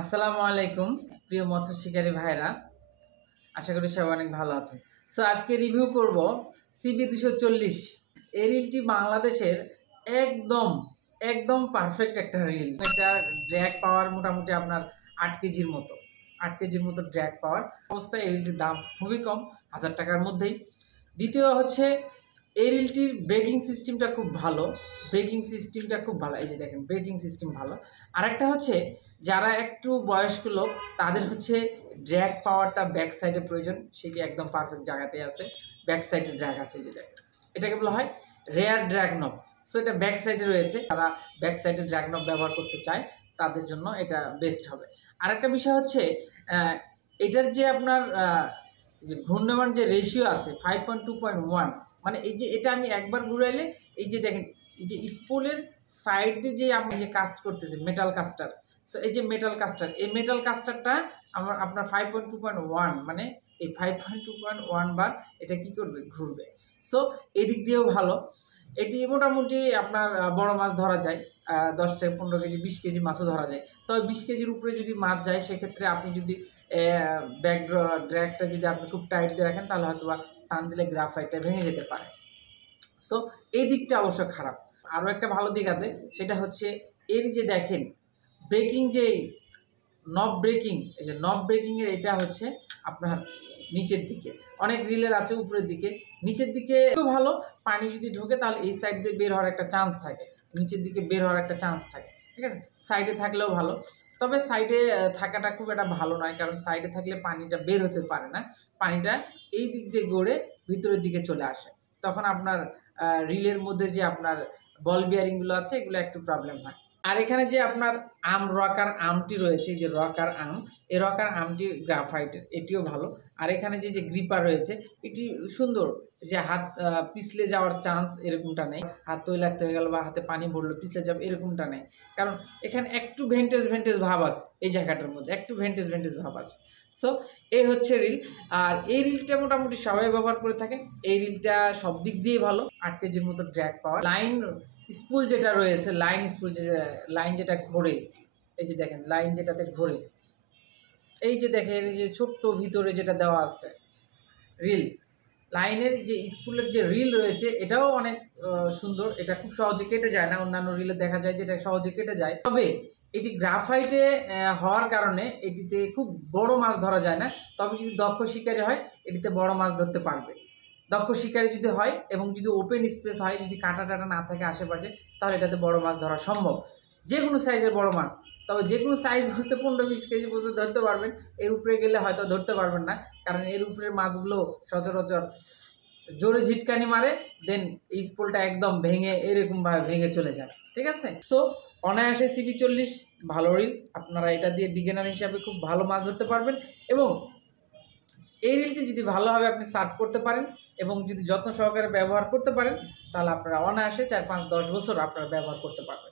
আসসালামু আলাইকুম প্রিয় মৎস্য শিকারী ভাইরা, আশা করি সবাই অনেক ভালো আছেন। সো আজকে রিভিউ করব সিবি 240। এই রিলটি বাংলাদেশের একদম একদম পারফেক্ট একটা রিল। এটা ড্র্যাগ পাওয়ার মোটামুটি আপনার 8 কেজির মতো ড্র্যাগ পাওয়ার অবস্থায় এই রিলটির দাম খুবই কম, 1000 টাকার মধ্যেই। দ্বিতীয় হচ্ছে এই রিলটির ব্রেকিং সিস্টেমটা খুব ভালো। এই যে দেখেন, ব্রেকিং সিস্টেম ভালো। আরেকটা হচ্ছে যারা একটু বয়স্ক লোক তাদের হচ্ছে ড্র্যাগ পাওয়ারটা ব্যাক সাইডে প্রয়োজন, সেটি একদম পারফেক্ট জায়গাতেই আছে। ব্যাক সাইডে ড্র্যাগ আছে, যে দেখেন, এটাকে বলা হয় রেয়ার ড্র্যাগ নব। সো এটা ব্যাক সাইডে রয়েছে, তারা ব্যাক সাইডে ড্র্যাগ নব ব্যবহার করতে চায় তাদের জন্য এটা বেস্ট হবে। আরেকটা বিষয় হচ্ছে এটার যে আপনার যে ঘূর্ণায়মান যে রেশিও আছে 5.2.1, মানে এই যে এটা আমি একবার ঘুরাইলে এই যে দেখেন, এই যে স্পুলের সাইড দিয়ে যে আমি যে কাস্ট করতেছি মেটাল কাস্টার। সো এই যে মেটাল কাস্টারটা আপনার 5.2.1, মানে এই 5.2.1 বার এটা কি করবে, ঘুরবে। সো এদিক দিয়েও ভালো। এটি মোটামুটি আপনার বড় মাছ ধরা যায়, 10 থেকে 15 কেজি 20 কেজি মাছও ধরা যায়। তবে 20 কেজির উপরে যদি মাছ যায় সেক্ষেত্রে আপনি যদি ব্যাক ড্র্যাগটা যদি আপনি খুব টাইট দিয়ে রাখেন তাহলে হয়তো বা টান দিলে গ্রাফাইটটা ভেঙে যেতে পারে। সো এই দিকটা অবশ্য খারাপ। আরও একটা ভালো দিক আছে, সেটা হচ্ছে এর যে দেখেন ব্রেকিং, যে নব ব্রেকিং, এই যে নব ব্রেকিংয়ের এটা হচ্ছে আপনার নিচের দিকে। অনেক রিলের আছে উপরের দিকে, নিচের দিকে তো ভালো। পানি যদি ঢোকে তাহলে এই সাইড দিয়ে বের হওয়ার একটা চান্স থাকে, নিচের দিকে বের হওয়ার একটা চান্স থাকে, ঠিক আছে। সাইডে থাকলেও ভালো, তবে সাইডে থাকাটা খুব একটা ভালো নয়, কারণ সাইডে থাকলে পানিটা বের হতে পারে না, পানিটা এই দিক দিয়ে গড়ে ভিতরের দিকে চলে আসে। তখন আপনার রিলের মধ্যে যে আপনার বল বিয়ারিংগুলো আছে এগুলো একটু প্রবলেম হয়। আর এখানে যে আপনার রকার আর্মটি রয়েছে, যে রকার আর্ম, এই রকার আর্মটি গ্রাফাইটের, এটিও ভালো। আর এখানে যে গ্রিপার রয়েছে এটি সুন্দর, যে হাত পিছলে যাওয়ার চান্স এরকমটা নেই, হাত তৈলাক্ত হয়ে গেল বা হাতে পানি ভরলো পিছলে যাবে এরকমটা নেই, কারণ এখানে একটু ভেন্টেজ ভাব আছে, এই জায়গাটার মধ্যে একটু ভেন্টেজ ভাব আছে। সো এই হচ্ছে রিল। আর এই রিলটা মোটামুটি সবাই ব্যবহার করে থাকেন। এই রিলটা সব দিক দিয়ে ভালো, 8 কেজির মতো ড্র্যাগ পাওয়ার। লাইন স্পুল যেটা রয়েছে, লাইন যেটা ঘোরে, এই যে দেখেন লাইন যেটাতে ঘোরে, এই যে দেখেন এই যে ছোট্ট ভিতরে যেটা দেওয়া আছে রিল, লাইনের যে স্পুলের যে রিল রয়েছে এটাও অনেক সুন্দর। এটা খুব সহজে কেটে যায় না, অন্যান্য রিলে দেখা যায় যেটা সহজে কেটে যায়। তবে এটি গ্রাফাইটে হওয়ার কারণে এটিতে খুব বড় মাছ ধরা যায় না। তবে যদি দক্ষ শিকারী হয় এটিতে বড় মাছ ধরতে পারবে। দক্ষ শিকারী যদি হয় এবং যদি ওপেন স্পেস হয়, যদি কাঁটা টাটা না থাকে আশেপাশে, তাহলে এটাতে বড় মাছ ধরা সম্ভব, যে কোনো সাইজের বড় মাছ। তবে যে কোনো সাইজ বলতে 15-20 কেজি পর্যন্ত ধরতে পারবেন, এর উপরে গেলে হয়তো ধরতে পারবেন না, কারণ এর উপরের মাছগুলো সচরাচর জোরে ঝিটকানি মারে, দেন এই স্পুলটা একদম ভেঙে এরকমভাবে ভেঙে চলে যায়, ঠিক আছে। সো অনায়াসে সিবি 40 ভালো রিল, আপনারা এটা দিয়ে বিগিনার হিসাবে খুব ভালো মাছ ধরতে পারবেন। এবং এই রিলটি যদি ভালোভাবে আপনি সার্ভ করতে পারেন এবং যদি যত্ন সহকারে ব্যবহার করতে পারেন, তাহলে আপনারা অনায়াসে 4-5-10 বছর আপনারা ব্যবহার করতে পারবেন।